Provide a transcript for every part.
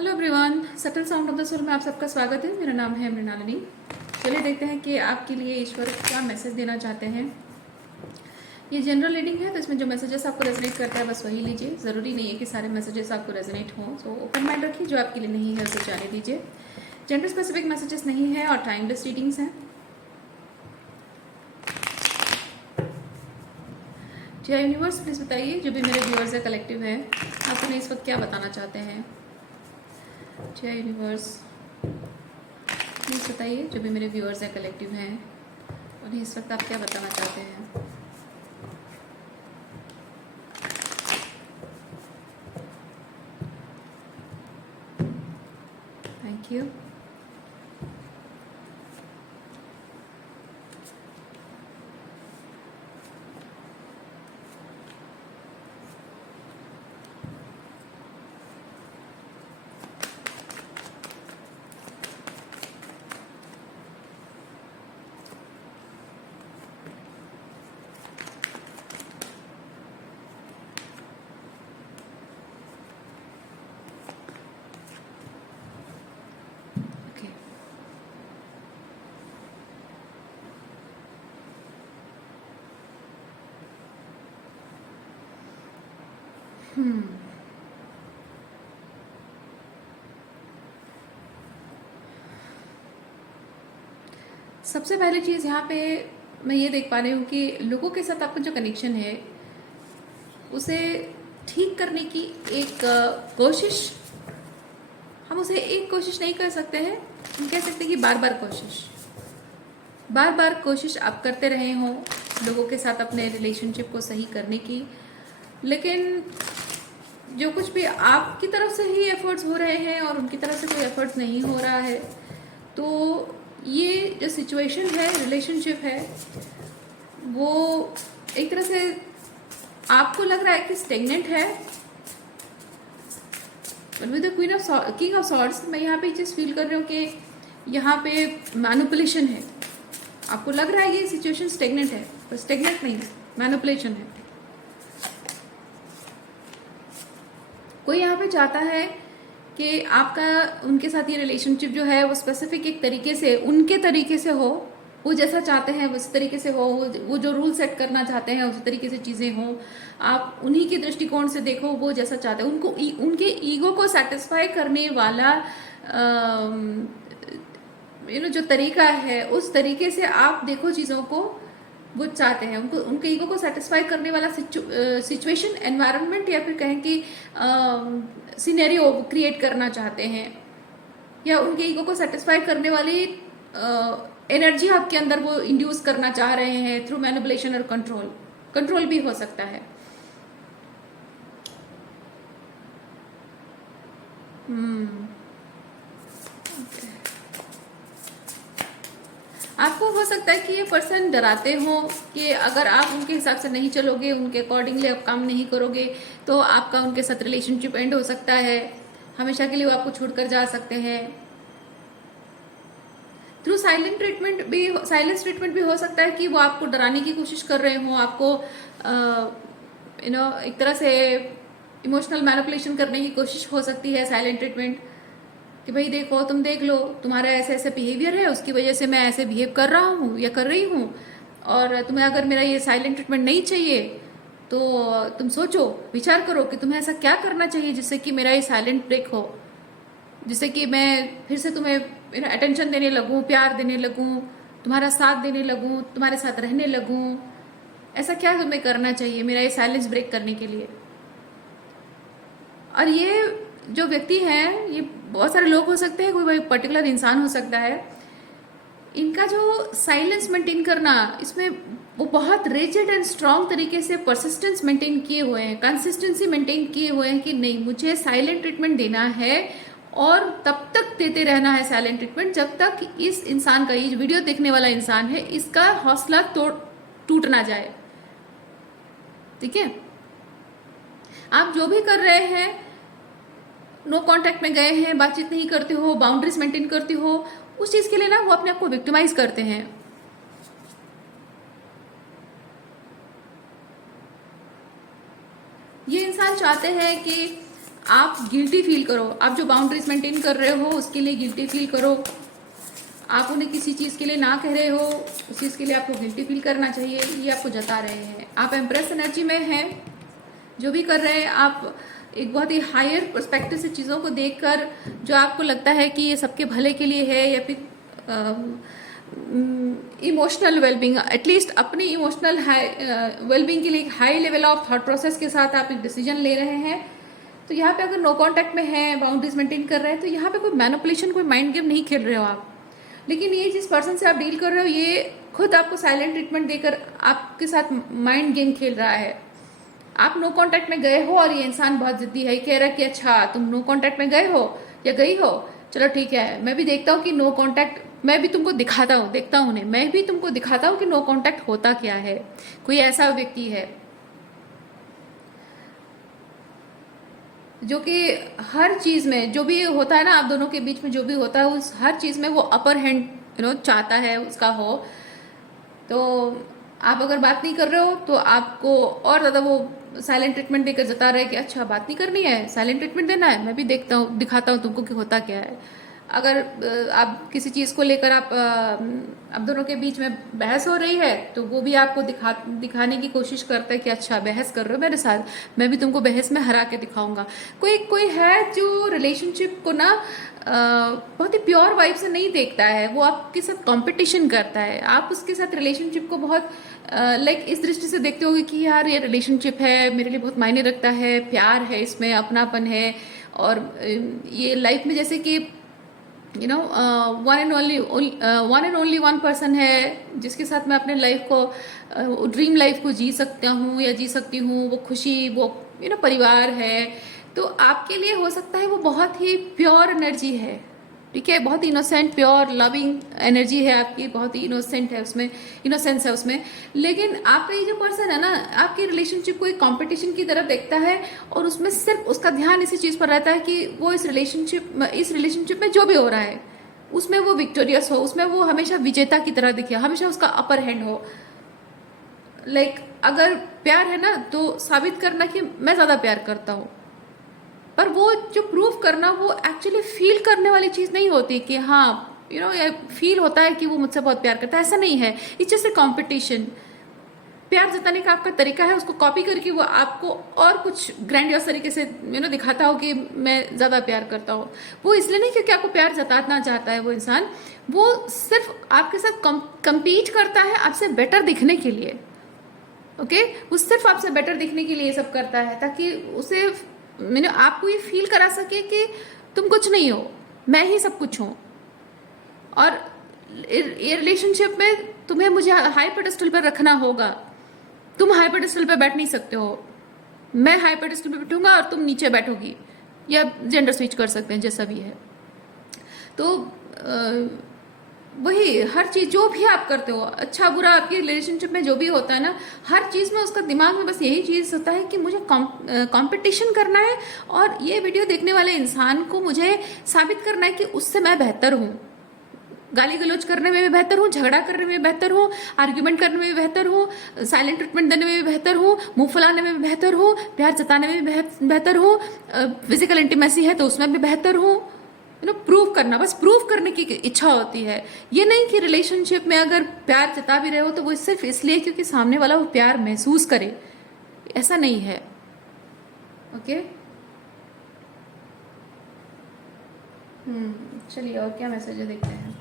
Hello everyone, subtle sound of the soul में आप सबका स्वागत है। मेरा नाम है मृणालिनी। चलिए देखते हैं कि आपके लिए ईश्वर क्या मैसेज देना चाहते हैं। ये जनरल रीडिंग है, तो इसमें जो मैसेजेस आपको रेजोनेट करता है बस वही लीजिए। ज़रूरी नहीं है कि सारे मैसेजेस आपको रेजोनेट हों, तो ओपन माइंड रखिए। जो आपके लिए नहीं है उसे जाने दीजिए। जेंडर स्पेसिफिक मैसेजेस नहीं है और टाइमलेस रीडिंग्स हैं। जी यूनिवर्स, प्लीज़ बताइए, जो भी मेरे व्यूअर्स है, कलेक्टिव है, आप उन्हें इस वक्त क्या बताना चाहते हैं। जय यूनिवर्स, प्लीज़ बताइए, जो भी मेरे व्यूअर्स हैं, कलेक्टिव हैं, उन्हें इस वक्त आप क्या बताना चाहते हैं। Thank you. सबसे पहली चीज़ यहाँ पे मैं ये देख पा रही हूँ कि लोगों के साथ आपका जो कनेक्शन है उसे ठीक करने की एक कोशिश, हम उसे एक कोशिश नहीं कर सकते हैं, हम कह सकते हैं कि बार बार कोशिश आप करते रहे हों लोगों के साथ अपने रिलेशनशिप को सही करने की, लेकिन जो कुछ भी आपकी तरफ से ही एफर्ट्स हो रहे हैं और उनकी तरफ से कोई एफर्ट्स नहीं हो रहा है, तो ये जो सिचुएशन है, रिलेशनशिप है, वो एक तरह से आपको लग रहा है कि स्टेगनेंट है। With the king of swords, मैं यहाँ पे चीज़ फील कर रही हूँ कि यहाँ पे मैनिपुलेशन है। आपको लग रहा है ये सिचुएशन स्टेगनेंट है, पर स्टेगनेंट नहीं है, मैनिपुलेशन है। कोई यहाँ पे चाहता है कि आपका उनके साथ ये रिलेशनशिप जो है वो स्पेसिफिक एक तरीके से, उनके तरीके से हो, वो जैसा चाहते हैं उस तरीके से हो, वो जो रूल सेट करना चाहते हैं उस तरीके से चीज़ें हों, आप उन्हीं के दृष्टिकोण से देखो, वो जैसा चाहते हैं। उनको उनके ईगो को सेटिस्फाई करने वाला जो तरीका है, उस तरीके से आप देखो चीज़ों को, वो चाहते हैं। उनको उनके ईगो को सेटिस्फाई करने वाला सिचुएशन, एनवायरनमेंट, या फिर कहें कि सिनेरियो क्रिएट करना चाहते हैं, या उनके ईगो को सेटिस्फाई करने वाली एनर्जी आपके अंदर वो इंड्यूस करना चाह रहे हैं थ्रू मैनिपुलेशन और कंट्रोल भी हो सकता है। आपको हो सकता है कि ये पर्सन डराते हो कि अगर आप उनके हिसाब से नहीं चलोगे, उनके अकॉर्डिंगली आप काम नहीं करोगे, तो आपका उनके साथ रिलेशनशिप एंड हो सकता है, हमेशा के लिए वो आपको छोड़कर जा सकते हैं। थ्रू साइलेंस ट्रीटमेंट भी हो सकता है कि वो आपको डराने की कोशिश कर रहे हो, आपको एक तरह से इमोशनल मैनिपुलेशन करने की कोशिश हो सकती है। साइलेंट ट्रीटमेंट कि भाई देखो, तुम देख लो, तुम्हारा ऐसे ऐसे बिहेवियर है, उसकी वजह से मैं ऐसे बिहेव कर रहा हूँ या कर रही हूँ, और तुम्हें अगर मेरा ये साइलेंट ट्रीटमेंट नहीं चाहिए तो तुम सोचो, विचार करो कि तुम्हें ऐसा क्या करना चाहिए जिससे कि मेरा ये साइलेंट ब्रेक हो, जिससे कि मैं फिर से तुम्हें अटेंशन देने लगूँ, प्यार देने लगूँ, तुम्हारा साथ देने लगूँ, तुम्हारे साथ रहने लगूँ। ऐसा क्या तुम्हें करना चाहिए मेरा ये साइलेंस ब्रेक करने के लिए। और ये जो व्यक्ति हैं, ये बहुत सारे लोग हो सकते हैं, कोई पर्टिकुलर इंसान हो सकता है, इनका जो साइलेंस मेंटेन करना, इसमें वो बहुत रिजिड एंड स्ट्रांग तरीके से परसिस्टेंस मेंटेन किए हुए हैं, कंसिस्टेंसी मेंटेन किए हुए हैं कि नहीं, मुझे साइलेंट ट्रीटमेंट देना है और तब तक देते रहना है साइलेंट ट्रीटमेंट जब तक इस इंसान का, ये वीडियो देखने वाला इंसान है, इसका हौसला टूट ना जाए। ठीक है, आप जो भी कर रहे हैं, नो कांटेक्ट में गए हैं, बातचीत नहीं करते हो, बाउंड्रीज मेंटेन करते हो, उस चीज के लिए ना वो अपने आप को विक्टिमाइज करते हैं। ये इंसान चाहते हैं कि आप गिल्टी फील करो, आप जो बाउंड्रीज मेंटेन कर रहे हो उसके लिए गिल्टी फील करो, आप उन्हें किसी चीज़ के लिए ना कह रहे हो उस चीज़ के लिए आपको गिल्टी फील करना चाहिए, ये आपको जता रहे हैं। आप एम्प्रेस एनर्जी में हैं, जो भी कर रहे हैं आप एक बहुत ही हायर पर्सपेक्टिव से चीज़ों को देखकर, जो आपको लगता है कि ये सबके भले के लिए है, या फिर इमोशनल वेलबींग, एटलीस्ट अपनी इमोशनल वेलबींग के लिए एक high level of thought process के साथ आप एक डिसीजन ले रहे हैं। तो यहाँ पे अगर नो कांटेक्ट में है, बाउंड्रीज मेंटेन कर रहे हैं, तो यहाँ पे कोई मैनिपुलेशन, कोई माइंड गेम नहीं खेल रहे हो आप। लेकिन ये जिस पर्सन से आप डील कर रहे हो, ये खुद आपको साइलेंट ट्रीटमेंट देकर आपके साथ माइंड गेम खेल रहा है। आप नो कांटेक्ट में गए हो और ये इंसान बहुत जिद्दी है, कह रहा है कि अच्छा तुम नो कांटेक्ट में गए हो या गई हो, चलो ठीक है, मैं भी देखता हूँ कि नो कांटेक्ट, मैं भी तुमको दिखाता हूँ, देखता हूँ उन्हें, मैं भी तुमको दिखाता हूँ कि नो कांटेक्ट होता क्या है। कोई ऐसा व्यक्ति है जो कि हर चीज में जो भी होता है ना, आप दोनों के बीच में जो भी होता है, उस हर चीज में वो अपर हैंड चाहता है उसका हो। तो आप अगर बात नहीं कर रहे हो तो आपको और ज्यादा वो साइलेंट ट्रीटमेंट देकर जता रहे कि अच्छा बात नहीं करनी है, साइलेंट ट्रीटमेंट देना है, मैं भी देखता हूँ, दिखाता हूँ तुमको कि होता क्या है। अगर आप किसी चीज़ को लेकर आप दोनों के बीच में बहस हो रही है, तो वो भी आपको दिखाने की कोशिश करता है कि अच्छा बहस कर रहे हो मेरे साथ, मैं भी तुमको बहस में हरा के दिखाऊंगा। कोई कोई है जो रिलेशनशिप को ना बहुत ही प्योर वाइब से नहीं देखता है, वो आपके साथ कंपटीशन करता है। आप उसके साथ रिलेशनशिप को बहुत लाइक इस दृष्टि से देखते होगे कि यार ये रिलेशनशिप है, मेरे लिए बहुत मायने रखता है, प्यार है इसमें, अपनापन है, और ये लाइफ में जैसे कि one and only one person है जिसके साथ मैं अपने लाइफ को ड्रीम लाइफ को जी सकता हूँ या जी सकती हूँ, वो खुशी, वो परिवार है। तो आपके लिए हो सकता है वो बहुत ही प्योर एनर्जी है, ठीक है, बहुत इनोसेंट, प्योर, लविंग एनर्जी है आपकी, बहुत ही इनोसेंट है उसमें, इनोसेंस है उसमें। लेकिन आपका ये जो पर्सन है ना, आपकी रिलेशनशिप को एक कंपटीशन की तरफ देखता है, और उसमें सिर्फ उसका ध्यान इसी चीज़ पर रहता है कि वो इस रिलेशनशिप में जो भी हो रहा है उसमें वो विक्टोरियस हो, उसमें वो हमेशा विजेता की तरह दिखे, हमेशा उसका अपर हैंड हो। लाइक अगर प्यार है ना, तो साबित करना कि मैं ज़्यादा प्यार करता हूँ, पर वो जो प्रूव करना वो एक्चुअली फील करने वाली चीज़ नहीं होती कि हाँ ये फील होता है कि वो मुझसे बहुत प्यार करता है, ऐसा नहीं है। It's just a competition. प्यार जताने का आपका तरीका है, उसको कॉपी करके वो आपको और कुछ ग्रैंडियस तरीके से दिखाता हो कि मैं ज़्यादा प्यार करता हूँ। वो इसलिए नहीं क्योंकि आपको प्यार जताना चाहता है वो इंसान, वो सिर्फ आपके साथ कम्पीट करता है आपसे बेटर दिखने के लिए। ओके, वो सिर्फ आपसे बेटर दिखने के लिए ये सब करता है, ताकि उसे आपको ये फील करा सके कि तुम कुछ नहीं हो, मैं ही सब कुछ हूँ। और ये रिलेशनशिप में तुम्हें मुझे हाई पेडेस्टल पर रखना होगा, तुम हाई पेडेस्टल पर बैठ नहीं सकते हो, मैं हाई पेडेस्टल पर बैठूंगा और तुम नीचे बैठोगी, या जेंडर स्विच कर सकते हैं जैसा भी है। तो वही हर चीज़ जो भी आप करते हो, अच्छा बुरा आपकी रिलेशनशिप में जो भी होता है ना, हर चीज़ में उसका दिमाग में बस यही चीज़ होता है कि मुझे कंपटीशन करना है, और ये वीडियो देखने वाले इंसान को मुझे साबित करना है कि उससे मैं बेहतर हूँ, गाली गलौज करने में भी बेहतर हूँ, झगड़ा करने में भी बेहतर हूँ, आर्ग्यूमेंट करने में भी बेहतर हूँ, साइलेंट ट्रीटमेंट देने में भी बेहतर हूँ, मुंह फुलाने में भी बेहतर हूँ, प्यार जताने में भी बेहतर हूँ, फिजिकल इंटीमेसी है तो उसमें भी बेहतर हूँ। प्रूव करना, बस प्रूव करने की इच्छा होती है। ये नहीं कि रिलेशनशिप में अगर प्यार जता भी रहे हो तो वो सिर्फ इसलिए क्योंकि सामने वाला वो प्यार महसूस करे, ऐसा नहीं है। ओके, चलिए और क्या मैसेज है देखते हैं।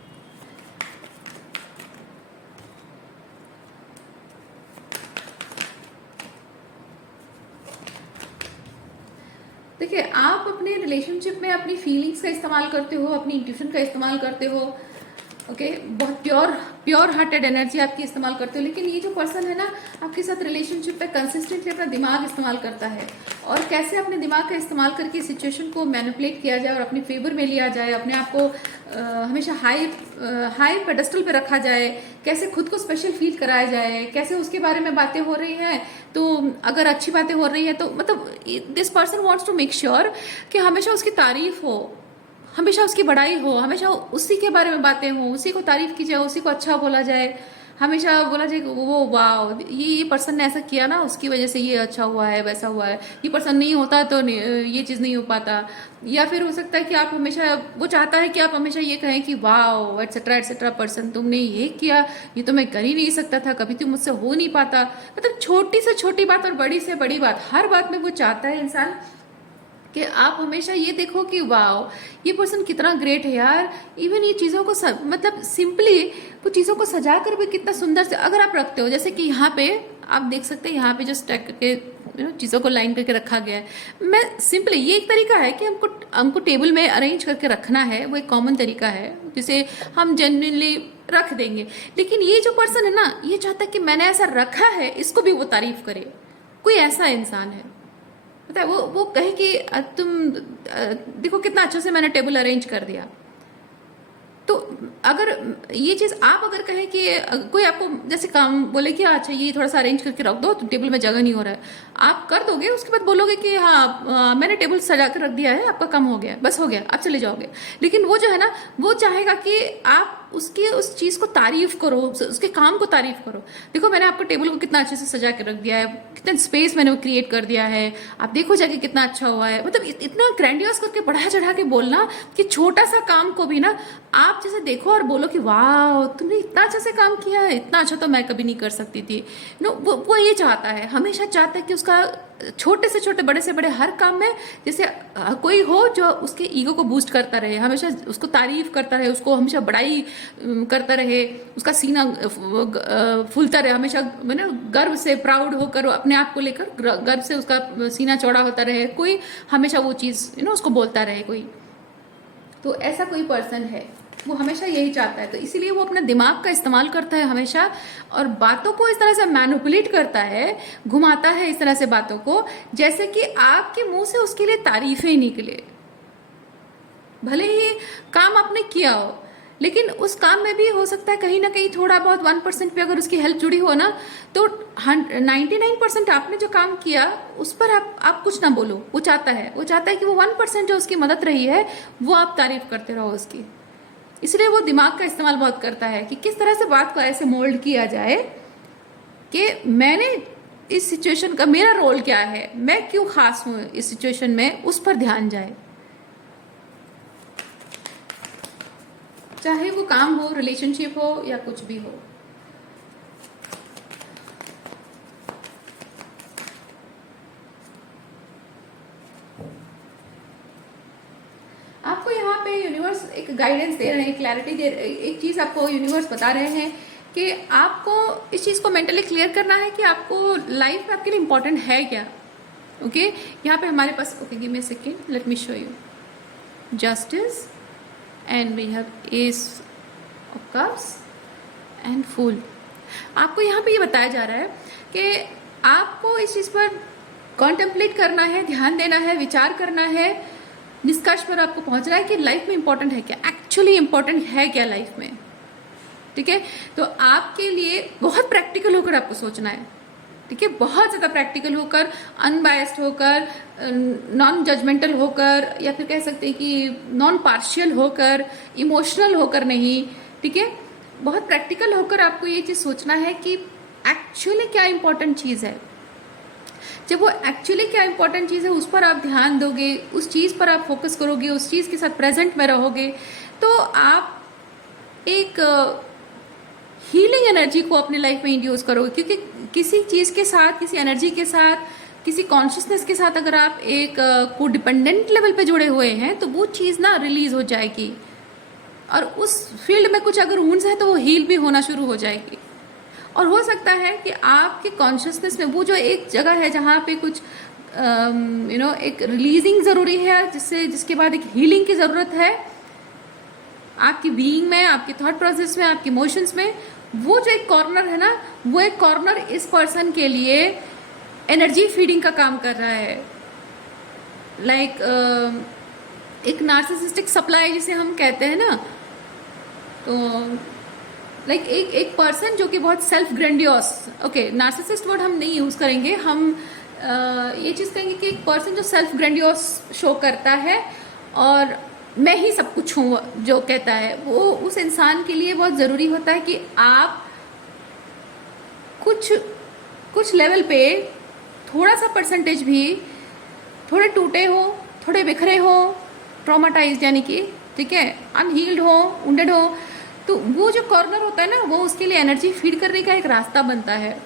देखिए, आप अपने रिलेशनशिप में अपनी फीलिंग्स का इस्तेमाल करते हो, अपनी इंट्यूशन का इस्तेमाल करते हो, ओके, बहुत प्योर हार्टेड एनर्जी आपकी इस्तेमाल करते हो। लेकिन ये जो पर्सन है ना, आपके साथ रिलेशनशिप पे कंसिस्टेंटली अपना दिमाग इस्तेमाल करता है, और कैसे अपने दिमाग का इस्तेमाल करके सिचुएशन को मैनिपुलेट किया जाए और अपने फेवर में लिया जाए, अपने आप को हमेशा हाई पेडेस्टल पे रखा जाए, कैसे खुद को स्पेशल फील कराया जाए, कैसे उसके बारे में बातें हो रही हैं, तो अगर अच्छी बातें हो रही हैं तो मतलब this person wants to make sure कि हमेशा उसकी तारीफ हो, हमेशा उसकी बड़ाई हो, हमेशा उसी के बारे में बातें हो, उसी को तारीफ की जाए, उसी को अच्छा बोला जाए, हमेशा बोला जाए कि वो वाओ ये पर्सन ने ऐसा किया ना, उसकी वजह से ये अच्छा हुआ है, वैसा हुआ है, ये पर्सन नहीं होता तो ये चीज़ नहीं हो पाता। या फिर हो सकता है कि आप हमेशा, वो चाहता है कि आप हमेशा ये कहें कि वाओ एटसेट्रा पर्सन, तुमने ये किया, ये तो मैं कर ही नहीं सकता था, कभी तो मुझसे हो नहीं पाता। मतलब छोटी से छोटी बात और बड़ी से बड़ी बात, हर बात में वो चाहता है इंसान कि आप हमेशा ये देखो कि वाओ ये पर्सन कितना ग्रेट है यार। इवन ये चीज़ों को मतलब सिंपली वो चीज़ों को सजा कर भी कितना सुंदर से अगर आप रखते हो, जैसे कि यहाँ पे आप देख सकते हैं, यहाँ पे जो स्टैक करके चीज़ों को लाइन करके रखा गया है। मैं सिंपली, ये एक तरीका है कि हमको टेबल में अरेंज करके रखना है, वो एक कॉमन तरीका है जिसे हम जेन्युइनली रख देंगे। लेकिन ये जो पर्सन है ना, ये चाहता है कि मैंने ऐसा रखा है, इसको भी वो तारीफ करे। कोई ऐसा इंसान है, पता है, वो कहे कि तुम देखो कितना अच्छा से मैंने टेबल अरेंज कर दिया। तो अगर ये चीज़ आप अगर कहें कि कोई आपको जैसे काम बोले कि अच्छा ये थोड़ा सा अरेंज करके रख दो, तो टेबल में जगह नहीं हो रहा है, आप कर दोगे, उसके बाद बोलोगे कि हाँ मैंने टेबल सजा कर रख दिया है, आपका काम हो गया, बस हो गया, आप चले जाओगे। लेकिन वो जो है ना, वो चाहेगा कि आप उसकी उस चीज़ को तारीफ करो, उसके काम को तारीफ करो। देखो मैंने आपको टेबल को कितना अच्छे से सजा के रख दिया है, कितना स्पेस मैंने वो क्रिएट कर दिया है, आप देखो जाके कितना अच्छा हुआ है। मतलब इतना ग्रैंडियस करके बढ़ा चढ़ा के बोलना कि छोटा सा काम को भी ना आप जैसे देखो और बोलो कि वाह तुमने इतना अच्छा से काम किया है, इतना अच्छा तो मैं कभी नहीं कर सकती थी। नो, वो ये चाहता है, हमेशा चाहता है कि उसका छोटे से छोटे बड़े से बड़े हर काम में जैसे कोई हो जो उसके ईगो को बूस्ट करता रहे, हमेशा उसको तारीफ करता रहे, उसको हमेशा बड़ाई करता रहे, उसका सीना फूलता रहे, हमेशा मैंने गर्व से प्राउड होकर अपने आप को लेकर गर्व से उसका सीना चौड़ा होता रहे, कोई हमेशा वो चीज़ उसको बोलता रहे कोई। तो ऐसा कोई पर्सन है, वो हमेशा यही चाहता है। तो इसीलिए वो अपना दिमाग का इस्तेमाल करता है हमेशा, और बातों को इस तरह से मैनिपुलेट करता है, घुमाता है इस तरह से बातों को, जैसे कि आपके मुंह से उसके लिए तारीफें निकले। भले ही काम आपने किया हो, लेकिन उस काम में भी हो सकता है कहीं ना कहीं थोड़ा बहुत 1% पे अगर उसकी हेल्प जुड़ी हो ना, तो 99% आपने जो काम किया उस पर आप कुछ ना बोलो। वो चाहता है कि वो 1% जो उसकी मदद रही है वो आप तारीफ करते रहो उसकी। इसलिए वो दिमाग का इस्तेमाल बहुत करता है कि किस तरह से बात को ऐसे मोल्ड किया जाए कि मैंने इस सिचुएशन का मेरा रोल क्या है, मैं क्यों खास हूं इस सिचुएशन में, उस पर ध्यान जाए। चाहे वो काम हो, रिलेशनशिप हो या कुछ भी हो। आपको यहाँ पे यूनिवर्स एक गाइडेंस दे रहे हैं, क्लैरिटी दे रहे हैं, एक चीज़ आपको यूनिवर्स बता रहे हैं कि आपको इस चीज़ को मेंटली क्लियर करना है कि आपको लाइफ आपके लिए इम्पोर्टेंट है क्या। ओके यहाँ पे हमारे पास, okay give me a second, let me show you justice, and we have ace of cups and fool. आपको यहाँ पे ये बताया जा रहा है कि आपको इस चीज़ पर कॉन्टेम्पलेट करना है, ध्यान देना है, विचार करना है, निष्कर्ष पर आपको पहुंचना है कि लाइफ में इंपॉर्टेंट है क्या, एक्चुअली इंपॉर्टेंट है क्या लाइफ में। ठीक है, तो आपके लिए बहुत प्रैक्टिकल होकर आपको सोचना है। ठीक है, बहुत ज़्यादा प्रैक्टिकल होकर, अनबायस्ड होकर, नॉन जजमेंटल होकर, या फिर कह सकते हैं कि नॉन पार्शियल होकर, इमोशनल होकर नहीं। ठीक है, बहुत प्रैक्टिकल होकर आपको ये चीज़ सोचना है कि एक्चुअली क्या इंपॉर्टेंट चीज़ है। जब वो एक्चुअली क्या इंपॉर्टेंट चीज़ है उस पर आप ध्यान दोगे, उस चीज़ पर आप फोकस करोगे, उस चीज़ के साथ प्रेजेंट में रहोगे, तो आप एक हीलिंग एनर्जी को अपनी लाइफ में इंड्यूस करोगे। क्योंकि किसी चीज़ के साथ, किसी एनर्जी के साथ, किसी कॉन्शियसनेस के साथ अगर आप एक को डिपेंडेंट लेवल पे जुड़े हुए हैं तो वो चीज़ ना रिलीज हो जाएगी, और उस फील्ड में कुछ अगर वुंड्स है तो वो हील भी होना शुरू हो जाएगी। और हो सकता है कि आपके कॉन्शियसनेस में वो जो एक जगह है जहाँ पे कुछ एक रिलीजिंग ज़रूरी है, जिसके बाद एक हीलिंग की ज़रूरत है आपकी बीइंग में, आपके थॉट प्रोसेस में, आपके इमोशंस में, वो जो एक कॉर्नर है ना, वो एक कॉर्नर इस पर्सन के लिए एनर्जी फीडिंग का काम कर रहा है। लाइक एक नार्सिसिस्टिक सप्लाई जिसे हम कहते हैं ना, तो लाइक एक पर्सन जो कि बहुत self grandiose, okay narcissist word हम नहीं यूज़ करेंगे, हम ये चीज़ कहेंगे कि एक पर्सन जो सेल्फ ग्रैंडियोस शो करता है और मैं ही सब कुछ हूँ जो कहता है, वो उस इंसान के लिए बहुत ज़रूरी होता है कि आप कुछ कुछ लेवल पे थोड़ा सा परसेंटेज भी थोड़े टूटे हो, थोड़े बिखरे हो, ट्रॉमाटाइज यानी कि, ठीक है, अनहील्ड हो, वुंडेड हो, तो वो जो कॉर्नर होता है ना, वो उसके लिए एनर्जी फीड करने का एक रास्ता बनता है।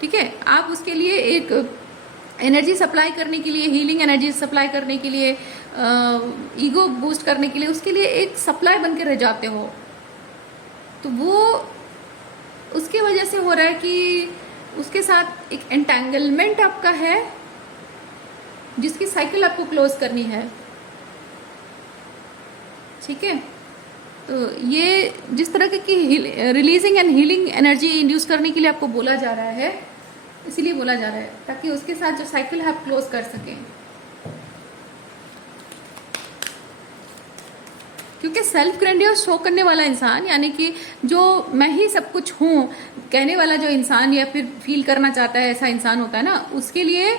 ठीक है, आप उसके लिए एक एनर्जी सप्लाई करने के लिए, हीलिंग एनर्जी सप्लाई करने के लिए, ईगो बूस्ट करने के लिए, उसके लिए एक सप्लाई बन के रह जाते हो। तो वो उसके वजह से हो रहा है कि उसके साथ एक एंटेंगलमेंट आपका है, जिसकी साइकिल आपको क्लोज करनी है। ठीक है, तो ये जिस तरह की releasing and healing energy induce करने के लिए आपको बोला जा रहा है, इसीलिए बोला जा रहा है ताकि उसके साथ जो साइकिल है आप क्लोज कर सकें। क्योंकि सेल्फ ग्रैंडियोस शो करने वाला इंसान, यानी कि जो मैं ही सब कुछ हूँ कहने वाला जो इंसान, या फिर फील करना चाहता है ऐसा इंसान होता है ना, उसके लिए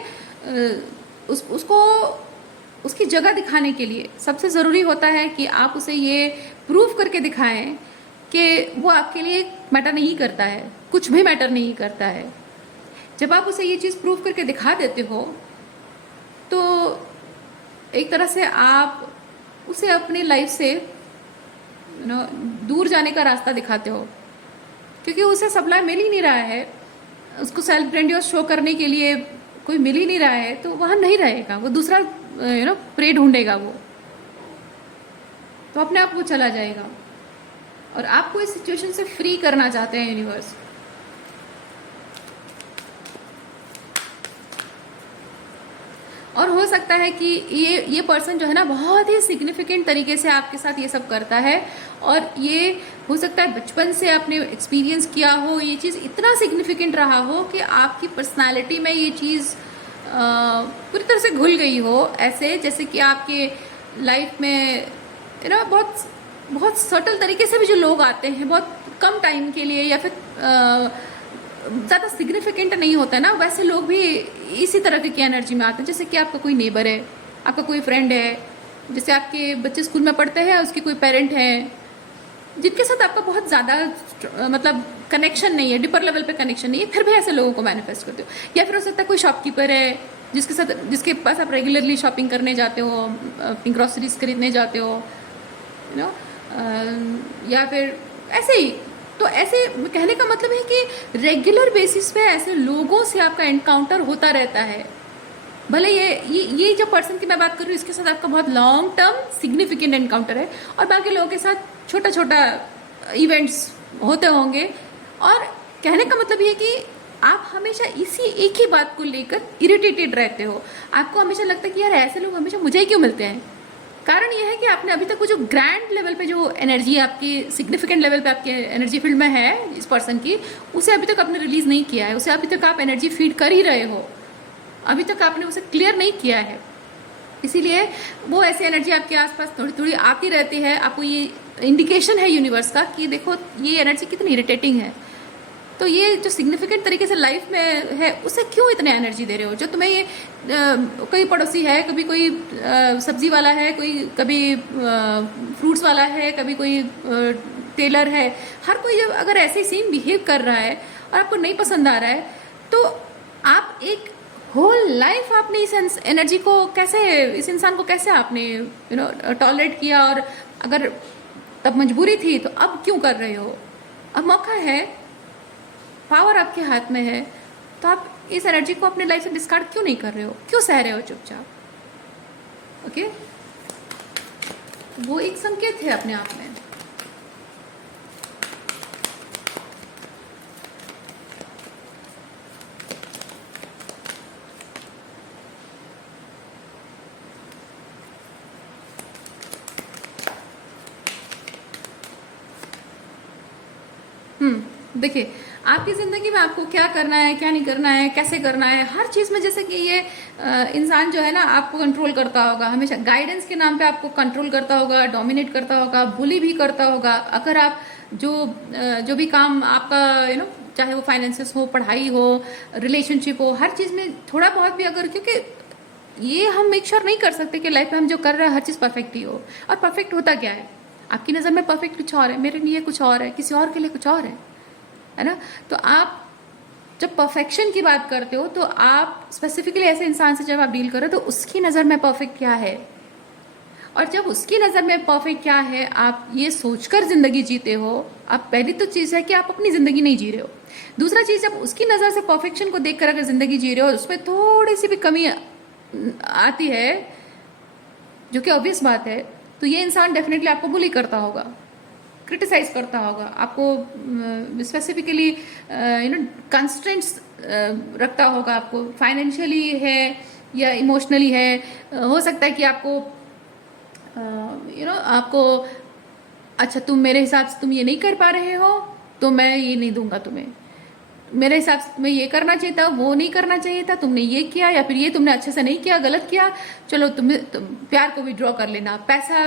उसको उसकी जगह दिखाने के लिए सबसे ज़रूरी होता है कि आप उसे ये प्रूव करके दिखाएं कि वो आपके लिए मैटर नहीं करता है, कुछ भी मैटर नहीं करता है। जब आप उसे ये चीज़ प्रूव करके दिखा देते हो तो एक तरह से आप उसे अपनी लाइफ से दूर जाने का रास्ता दिखाते हो, क्योंकि उसे सप्लाई मिल ही नहीं रहा है, उसको सेल्फ ग्रैंडियोस शो करने के लिए कोई मिल ही नहीं रहा है, तो वहाँ नहीं रहेगा, वो दूसरा प्रे ढूंढेगा, वो तो अपने आप वो चला जाएगा। और आपको इस सिचुएशन से फ्री करना चाहते हैं यूनिवर्स। और हो सकता है कि ये पर्सन जो है ना बहुत ही सिग्निफिकेंट तरीके से आपके साथ ये सब करता है, और ये हो सकता है बचपन से आपने एक्सपीरियंस किया हो, ये चीज़ इतना सिग्निफिकेंट रहा हो कि आपकी पर्सनालिटी में ये चीज़ पूरी तरह से घुल गई हो। ऐसे जैसे कि आपके लाइफ में बहुत बहुत सटल तरीके से भी जो लोग आते हैं बहुत कम टाइम के लिए, या फिर ज़्यादा सिग्निफिकेंट नहीं होता है ना, वैसे लोग भी इसी तरह की एनर्जी में आते हैं। जैसे कि आपका कोई नेबर है, आपका कोई फ्रेंड है, जैसे आपके बच्चे स्कूल में पढ़ते हैं, उसकी कोई पेरेंट है जिनके साथ आपका बहुत ज़्यादा मतलब कनेक्शन नहीं है, डिपर लेवल पे कनेक्शन नहीं है, फिर भी ऐसे लोगों को मैनिफेस्ट करते हो। या फिर हो सकता है कोई शॉपकीपर है जिसके पास आप रेगुलरली शॉपिंग करने जाते हो, अपनी ग्रॉसरीज खरीदने जाते हो, या फिर ऐसे ही। तो ऐसे कहने का मतलब है कि रेगुलर बेसिस पे ऐसे लोगों से आपका एनकाउंटर होता रहता है। भले ये जो पर्सन की मैं बात कर रही हूँ, इसके साथ आपका बहुत लॉन्ग टर्म सिग्निफिकेंट एनकाउंटर है, और बाकी लोगों के साथ छोटा छोटा इवेंट्स होते होंगे। और कहने का मतलब ये कि आप हमेशा इसी एक ही बात को लेकर इरिटेटेड रहते हो। आपको हमेशा लगता है कि यार ऐसे लोग हमेशा मुझे ही क्यों मिलते हैं। कारण यह है कि आपने अभी तक वो जो ग्रैंड लेवल पे जो एनर्जी आपकी सिग्निफिकेंट लेवल पे आपके एनर्जी फील्ड में है इस पर्सन की, उसे अभी तक आपने रिलीज नहीं किया है, उसे अभी तक आप एनर्जी फीड कर ही रहे हो, अभी तक आपने उसे क्लियर नहीं किया है। इसीलिए वो ऐसी एनर्जी आपके आसपास थोड़ी थोड़ी आती रहती है। आपको ये इंडिकेशन है यूनिवर्स का कि देखो ये एनर्जी कितनी इरिटेटिंग है, तो ये जो सिग्निफिकेंट तरीके से लाइफ में है उसे क्यों इतने एनर्जी दे रहे हो। जो तुम्हें ये कोई पड़ोसी है, कभी कोई सब्जी वाला है, कोई कभी फ्रूट्स वाला है, कभी कोई टेलर है, हर कोई जब अगर ऐसे सीन बिहेव कर रहा है और आपको नहीं पसंद आ रहा है, तो आप एक होल लाइफ आपने इस एनर्जी को कैसे, इस इंसान को कैसे आपने टॉलरेट किया, और अगर तब मजबूरी थी तो अब क्यों कर रहे हो। अब मौका है, पावर आपके हाथ में है, तो आप इस एनर्जी को अपने लाइफ से डिस्कार्ड क्यों नहीं कर रहे हो, क्यों सह रहे हो चुपचाप। ओके, वो एक संकेत है अपने आप में। देखिए आपकी ज़िंदगी में आपको क्या करना है, क्या नहीं करना है, कैसे करना है, हर चीज़ में जैसे कि ये इंसान जो है ना आपको कंट्रोल करता होगा, हमेशा गाइडेंस के नाम पे आपको कंट्रोल करता होगा, डोमिनेट करता होगा, बुली भी करता होगा। अगर आप जो भी काम आपका चाहे वो फाइनेंसेस हो, पढ़ाई हो, रिलेशनशिप हो, हर चीज़ में थोड़ा बहुत भी अगर, क्योंकि ये हम मेक श्योर नहीं कर सकते कि लाइफ में हम जो कर रहे हैं हर चीज़ परफेक्ट ही हो। और परफेक्ट होता क्या है, आपकी नज़र में परफेक्ट कुछ और है, मेरे लिए कुछ और है, किसी और के लिए कुछ और है ना। तो आप जब परफेक्शन की बात करते हो तो आप स्पेसिफिकली ऐसे इंसान से जब आप डील करो तो उसकी नज़र में परफेक्ट क्या है, और जब उसकी नज़र में परफेक्ट क्या है आप ये सोचकर ज़िंदगी जीते हो। आप पहली तो चीज़ है कि आप अपनी ज़िंदगी नहीं जी रहे हो। दूसरा चीज़, जब उसकी नज़र से परफेक्शन को देखकर अगर ज़िंदगी जी रहे हो उसमें थोड़ी सी भी कमी आती है, जो कि ऑब्वियस बात है, तो ये इंसान डेफिनेटली आपको बुली करता होगा, क्रिटिसाइज करता होगा, आपको स्पेसिफिकली कंस्ट्रेंट्स रखता होगा, आपको फाइनेंशियली है या इमोशनली है। हो सकता है कि आपको आपको, अच्छा तुम मेरे हिसाब से तुम ये नहीं कर पा रहे हो तो मैं ये नहीं दूंगा तुम्हें, मेरे हिसाब से तुम्हें ये करना चाहिए था, वो नहीं करना चाहिए था, तुमने ये किया या फिर ये तुमने अच्छे से नहीं किया, गलत किया, चलो प्यार को विड्रॉ कर लेना, पैसा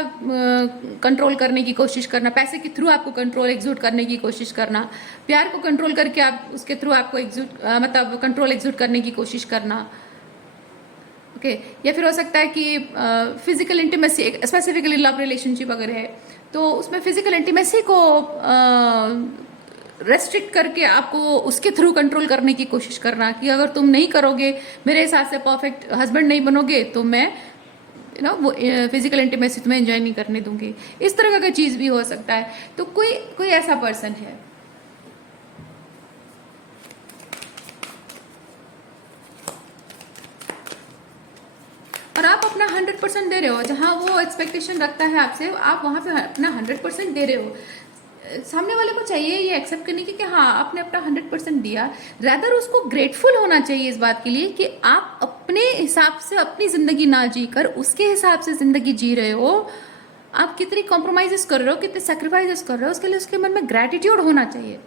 कंट्रोल करने की कोशिश करना, पैसे के थ्रू आपको कंट्रोल एग्जूट करने की कोशिश करना, प्यार को कंट्रोल करके आप उसके थ्रू आपको मतलब कंट्रोल एग्जूट करने की कोशिश करना। ओके या फिर हो सकता है कि physical intimacy, specifically love relationship अगर है तो उसमें फिजिकल इंटीमेसी को रेस्ट्रिक्ट करके आपको उसके थ्रू कंट्रोल करने की कोशिश करना कि अगर तुम नहीं करोगे, मेरे हिसाब से परफेक्ट हस्बैंड नहीं बनोगे तो मैं वो फिजिकल इंटीमेसी तुम्हें एंजॉय नहीं करने दूंगी। इस तरह का चीज़ भी हो सकता है। तो कोई कोई ऐसा पर्सन है। और आप अपना 100% दे रहे हो, जहाँ वो एक्सपेक्टेशन रखता है आपसे आप वहाँ पे अपना 100% दे रहे हो। सामने वाले को चाहिए ये एक्सेप्ट करने की कि हाँ आपने अपना 100% दिया। रैदर उसको ग्रेटफुल होना चाहिए इस बात के लिए कि आप अपने हिसाब से अपनी ज़िंदगी ना जी कर उसके हिसाब से ज़िंदगी जी रहे हो। आप कितनी कॉम्प्रोमाइज़ कर रहे हो, कितने सेक्रीफाइसेस कर रहे हो, उसके लिए उसके मन में ग्रैटिट्यूड होना चाहिए।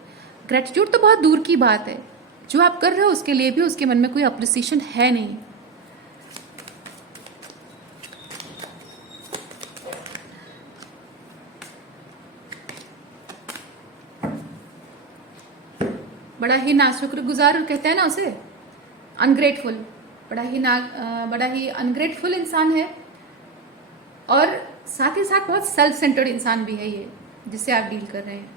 ग्रैटिट्यूड तो बहुत दूर की बात है, जो आप कर रहे हो उसके लिए भी उसके मन में कोई अप्रिसिएशन है नहीं। बड़ा ही नाशुक्रगुजार कहते हैं ना उसे, अनग्रेटफुल, बड़ा ही अनग्रेटफुल इंसान है। और साथ ही साथ बहुत सेल्फ सेंटर्ड इंसान भी है ये जिससे आप डील कर रहे हैं।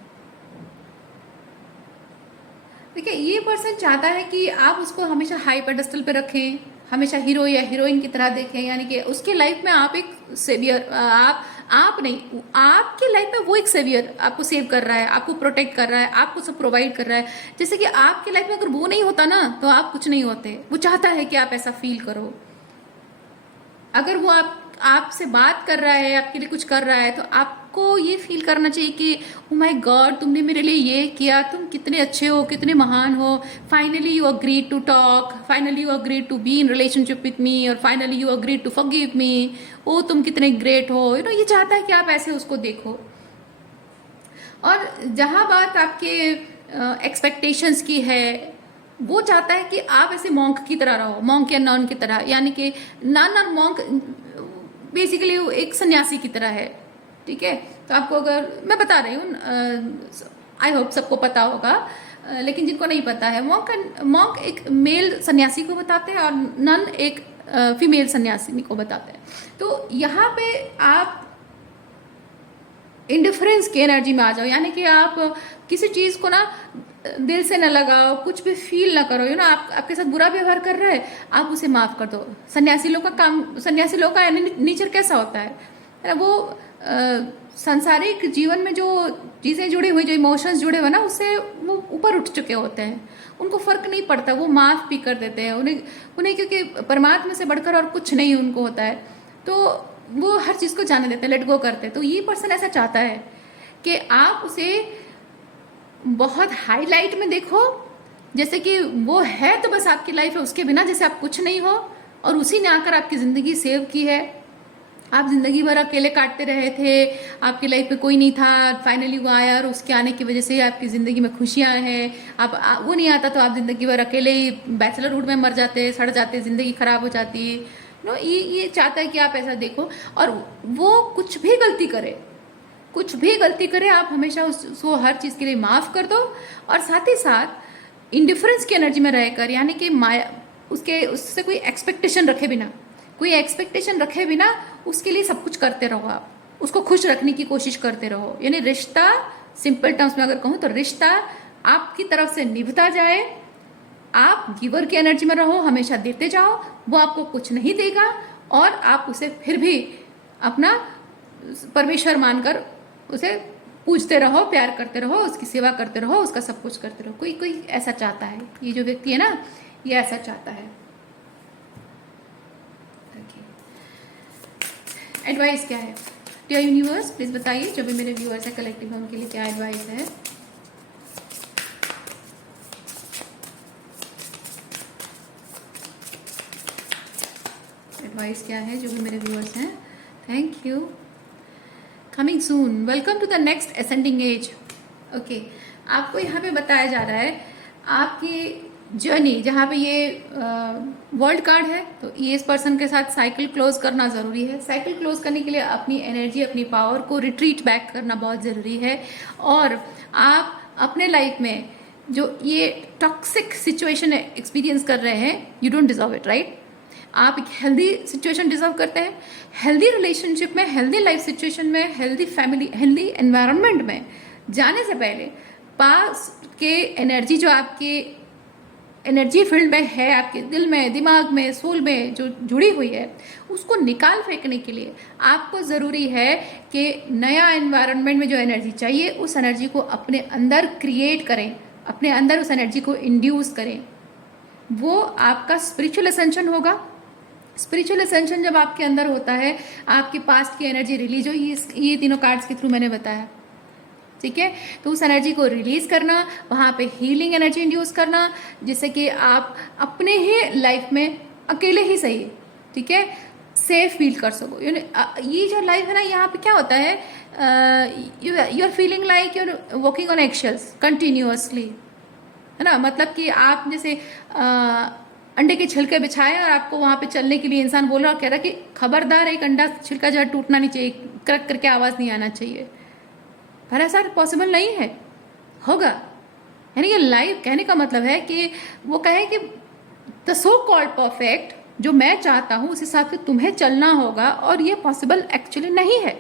देखिए ये पर्सन चाहता है कि आप उसको हमेशा हाई पेडेस्टल पे रखें, हमेशा हीरो या हीरोइन की तरह देखें, यानी कि उसके लाइफ में आप एक सेवियर, आप नहीं, आपकी लाइफ में वो एक सेवियर आपको सेव कर रहा है, आपको प्रोटेक्ट कर रहा है, आपको सब प्रोवाइड कर रहा है। जैसे कि आपकी लाइफ में अगर वो नहीं होता ना तो आप कुछ नहीं होते। वो चाहता है कि आप ऐसा फील करो। अगर वो आपसे बात कर रहा है, आपके लिए कुछ कर रहा है, तो आपको ये फील करना चाहिए कि ओ माय गॉड तुमने मेरे लिए ये किया, तुम कितने अच्छे हो, कितने महान हो, finally you agreed to talk, finally you agreed to be in relationship with me, और finally you agreed to forgive me, ओ तुम कितने ग्रेट हो। ये चाहता है कि आप ऐसे उसको देखो। और जहाँ बात आपके एक्सपेक्टेशंस की है, वो चाहता है कि आप ऐसे मॉन्क की तरह रहो, मॉन्क या नॉन की तरह, यानी कि नॉन और मॉन्क बेसिकली एक सन्यासी की तरह है। ठीक है, तो आपको अगर मैं बता रही हूँ, आई होप सबको पता होगा, लेकिन जिनको नहीं पता है, मॉन्क एक मेल सन्यासी को बताते हैं और नन एक फीमेल सन्यासिनी को बताते हैं। तो यहाँ पे आप इंडिफरेंस की एनर्जी में आ जाओ, यानी कि आप किसी चीज़ को ना दिल से न लगाओ, कुछ भी फील ना करो। आपके साथ बुरा व्यवहार कर रहा है, आप उसे माफ़ कर दो। सन्यासी लोग का काम, सन्यासी लोग का नेचर कैसा होता है ना, वो सांसारिक जीवन में जो चीज़ें जुड़ी हुई, जो इमोशंस जुड़े हुए ना, उससे वो ऊपर उठ चुके होते हैं। उनको फ़र्क नहीं पड़ता, वो माफ़ भी कर देते हैं उन्हें क्योंकि परमात्मा से बढ़कर और कुछ नहीं उनको होता है, तो वो हर चीज़ को जाने देते हैं, लेट गो करते हैं। तो ये पर्सन ऐसा चाहता है कि आप उसे बहुत हाईलाइट में देखो, जैसे कि वो है तो बस आपकी लाइफ है, उसके बिना जैसे आप कुछ नहीं हो, और उसी ने आकर आपकी ज़िंदगी सेव की है। आप ज़िंदगी भर अकेले काटते रहे थे, आपकी लाइफ में कोई नहीं था, फाइनली वो आया और उसके आने की वजह से आपकी ज़िंदगी में खुशियाँ हैं। वो नहीं आता तो आप ज़िंदगी भर अकेले ही बैचलरहुड में मर जाते, सड़ जाते, ज़िंदगी ख़राब हो जाती। ये चाहता है कि आप ऐसा देखो, और वो कुछ भी गलती करे, कुछ भी गलती करे, आप हमेशा उसको हर चीज़ के लिए माफ़ कर दो। और साथ ही साथ इंडिफरेंस की एनर्जी में रहकर, यानी कि माया, उससे कोई एक्सपेक्टेशन रखे बिना, उसके लिए सब कुछ करते रहो। आप उसको खुश रखने की कोशिश करते रहो। यानी रिश्ता, सिंपल टर्म्स में अगर कहूँ तो रिश्ता आपकी तरफ से निभता जाए, आप गिवर की एनर्जी में रहो, हमेशा देते जाओ, वो आपको कुछ नहीं देगा और आप उसे फिर भी अपना परमेश्वर मानकर उसे पूजते रहो, प्यार करते रहो, उसकी सेवा करते रहो, उसका सब कुछ करते रहो। कोई कोई ऐसा चाहता है, ये जो व्यक्ति है ना, ये ऐसा चाहता है। एडवाइस क्या है डियर यूनिवर्स, प्लीज बताइए। जो भी मेरे व्यूअर्स है कलेक्टिव है, उनके लिए क्या एडवाइस है। एडवाइस क्या है जो भी मेरे व्यूअर्स हैं। Thank you. Coming soon, welcome to the next ascending age. Okay, आपको यहाँ पे बताया जा रहा है आपकी जर्नी, जहाँ पे ये वर्ल्ड कार्ड है, तो ये इस पर्सन के साथ साइकिल क्लोज करना ज़रूरी है। साइकिल क्लोज करने के लिए अपनी एनर्जी, अपनी पावर को रिट्रीट बैक करना बहुत ज़रूरी है। और आप अपने लाइफ में जो ये टॉक्सिक सिचुएशन एक्सपीरियंस कर रहे हैं, you don't deserve it, right. आप एक हेल्दी सिचुएशन डिजर्व करते हैं। हेल्दी रिलेशनशिप में, हेल्दी लाइफ सिचुएशन में, हेल्दी फैमिली, हेल्दी एनवायरनमेंट में जाने से पहले पास के एनर्जी, जो आपके एनर्जी फील्ड में है, आपके दिल में, दिमाग में, सोल में जो जुड़ी हुई है, उसको निकाल फेंकने के लिए आपको ज़रूरी है कि नया एनवायरनमेंट में जो एनर्जी चाहिए, उस एनर्जी को अपने अंदर क्रिएट करें, अपने अंदर उस एनर्जी को इंड्यूस करें। वो आपका स्पिरिचुअल असेंशन होगा। स्पिरिचुअल असेंशन जब आपके अंदर होता है, आपके पास्ट की एनर्जी रिलीज हो, ये तीनों कार्ड्स के थ्रू मैंने बताया, ठीक है। तो उस एनर्जी को रिलीज करना, वहाँ पे हीलिंग एनर्जी इंड्यूस करना, जिससे कि आप अपने ही लाइफ में अकेले ही सही, ठीक है, सेफ फील कर सको। ये जो लाइफ है ना, यहाँ पे क्या होता है, you are feeling like you are walking on eggshells continuously, है ना। मतलब कि आप जैसे अंडे के छिलके बिछाए और आपको वहाँ पे चलने के लिए इंसान बोल रहा और कह रहा कि खबरदार, एक अंडा छिलका जो है टूटना नहीं चाहिए, क्रक करके आवाज़ नहीं आना चाहिए, पर ऐसा पॉसिबल नहीं है, होगा। यानी कि लाइफ कहने का मतलब है कि वो कहे कि द सो कॉल्ड परफेक्ट, जो मैं चाहता हूँ उस हिसाब से तुम्हें चलना होगा, और ये पॉसिबल एक्चुअली नहीं है।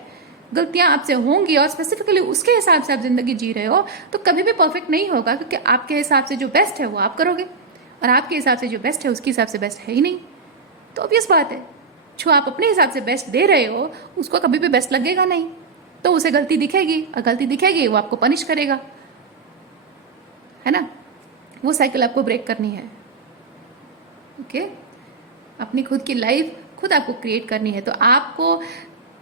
गलतियाँ आपसे होंगी और स्पेसिफिकली उसके हिसाब से आप जिंदगी जी रहे हो, तो कभी भी परफेक्ट नहीं होगा, क्योंकि आपके हिसाब से जो बेस्ट है वो आप करोगे, और आपके हिसाब से जो बेस्ट है उसके हिसाब से बेस्ट है ही नहीं। तो ऑब्वियस बात है, जो आप अपने हिसाब से बेस्ट दे रहे हो उसको कभी भी बेस्ट लगेगा नहीं, तो उसे गलती दिखेगी, और गलती दिखेगी वो आपको पनिश करेगा, है ना। वो साइकिल आपको ब्रेक करनी है। ओके, अपनी खुद की लाइफ खुद आपको क्रिएट करनी है। तो आपको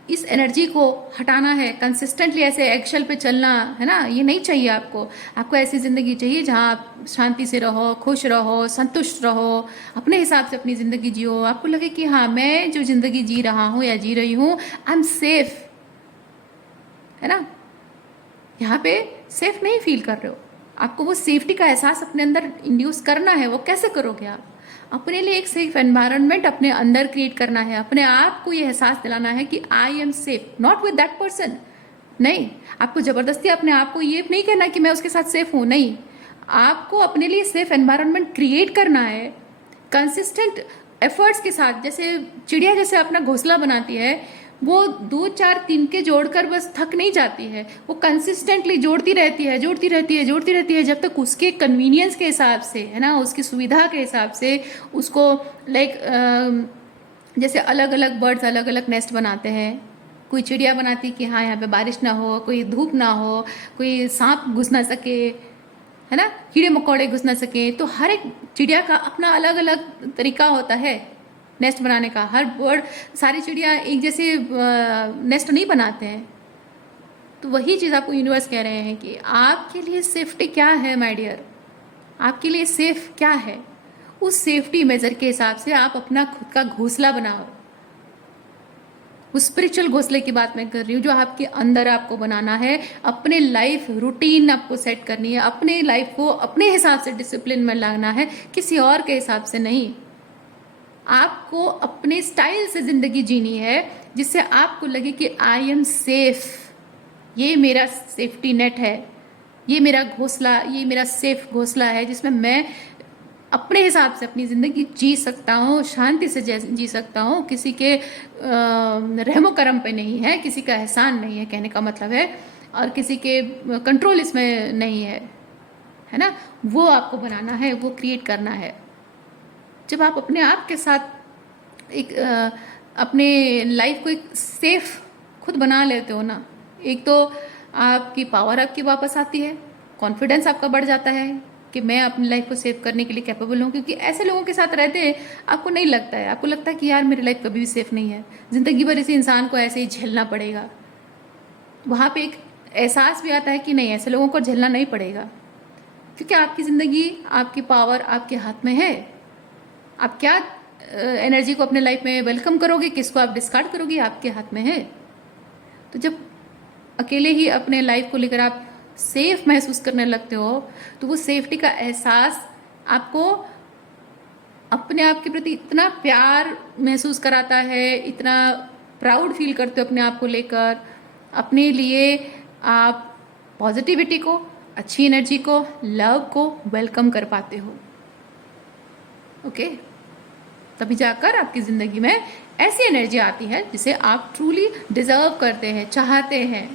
इस एनर्जी को हटाना है, कंसिस्टेंटली ऐसे एक्शल पे चलना है ना, ये नहीं चाहिए आपको। आपको ऐसी ज़िंदगी चाहिए जहाँ आप शांति से रहो, खुश रहो, संतुष्ट रहो, अपने हिसाब से अपनी ज़िंदगी जियो। आपको लगे कि हाँ, मैं जो ज़िंदगी जी रहा हूँ या जी रही हूँ, आई एम सेफ, है ना। यहाँ पे सेफ नहीं फील कर रहे हो, आपको वो सेफ्टी का एहसास अपने अंदर इंड्यूस करना है। वो कैसे करोगे आप? अपने लिए एक सेफ एनवायरनमेंट अपने अंदर क्रिएट करना है, अपने आप को ये एहसास दिलाना है कि I am safe, not with that person. नहीं, आपको जबरदस्ती अपने आप को ये नहीं कहना कि मैं उसके साथ सेफ हूँ, नहीं। आपको अपने लिए सेफ एनवायरनमेंट क्रिएट करना है कंसिस्टेंट एफर्ट्स के साथ। जैसे चिड़िया जैसे अपना घोंसला बनाती है, वो 2 4 तिनके जोड़कर बस थक नहीं जाती है, वो कंसिस्टेंटली जोड़ती रहती है, जोड़ती रहती है, जोड़ती रहती है, जब तक उसके कन्वीनियंस के हिसाब से, है ना, उसकी सुविधा के हिसाब से उसको लाइक जैसे अलग अलग बर्ड्स अलग अलग नेस्ट बनाते हैं। कोई चिड़िया बनाती कि हाँ यहाँ पे बारिश ना हो, कोई धूप ना हो, कोई सांप घुस ना सके, है ना, कीड़े मकोड़े घुस ना सके। तो हर एक चिड़िया का अपना अलग अलग तरीका होता है नेस्ट बनाने का। हर बर्ड, सारी चिड़िया एक जैसे नेस्ट नहीं बनाते हैं। तो वही चीज़ आपको यूनिवर्स कह रहे हैं कि आपके लिए सेफ्टी क्या है माय डियर, आपके लिए सेफ क्या है, उस सेफ्टी मेजर के हिसाब से आप अपना खुद का घोंसला बनाओ। उस स्पिरिचुअल घोंसले की बात मैं कर रही हूँ, जो आपके अंदर आपको बनाना है। अपने लाइफ रूटीन आपको सेट करनी है, अपने लाइफ को अपने हिसाब से डिसिप्लिन में लाना है, किसी और के हिसाब से नहीं। आपको अपने स्टाइल से ज़िंदगी जीनी है, जिससे आपको लगे कि आई एम सेफ, ये मेरा सेफ्टी नेट है, ये मेरा घोंसला, ये मेरा सेफ घोंसला है, जिसमें मैं अपने हिसाब से अपनी ज़िंदगी जी सकता हूँ, शांति से जी सकता हूँ। किसी के रहमो करम पे नहीं है, किसी का एहसान नहीं है कहने का मतलब है, और किसी के कंट्रोल इसमें नहीं है, है ना, वो आपको बनाना है, वो क्रिएट करना है। जब आप अपने आप के साथ एक अपने लाइफ को एक सेफ खुद बना लेते हो ना, एक तो आपकी पावर आपकी वापस आती है, कॉन्फिडेंस आपका बढ़ जाता है कि मैं अपनी लाइफ को सेव करने के लिए कैपेबल हूँ। क्योंकि ऐसे लोगों के साथ रहते हैं आपको नहीं लगता है, आपको लगता है कि यार मेरी लाइफ कभी भी सेफ नहीं है, ज़िंदगी भर इसी इंसान को ऐसे ही झेलना पड़ेगा। वहाँ पे एक एहसास भी आता है कि नहीं, ऐसे लोगों को झेलना नहीं पड़ेगा, क्योंकि आपकी ज़िंदगी, आपकी पावर आपके हाथ में है। आप क्या एनर्जी को अपने लाइफ में वेलकम करोगे, किसको आप डिस्कार्ड करोगे, आपके हाथ में है। तो जब अकेले ही अपने लाइफ को लेकर आप सेफ महसूस करने लगते हो, तो वो सेफ्टी का एहसास आपको अपने आप के प्रति इतना प्यार महसूस कराता है, इतना प्राउड फील करते हो अपने आप को लेकर। अपने लिए आप पॉजिटिविटी को, अच्छी एनर्जी को, लव को वेलकम कर पाते हो। ओके, तभी जाकर आपकी ज़िंदगी में ऐसी एनर्जी आती है जिसे आप ट्रूली डिज़र्व करते हैं, चाहते हैं।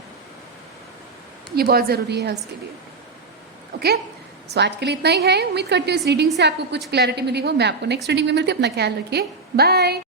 ये बहुत ज़रूरी है उसके लिए। ओके, सो आज के लिए इतना ही है। उम्मीद करती हूँ इस रीडिंग से आपको कुछ क्लैरिटी मिली हो। मैं आपको नेक्स्ट रीडिंग में मिलती हूँ। अपना ख्याल रखिए, बाय।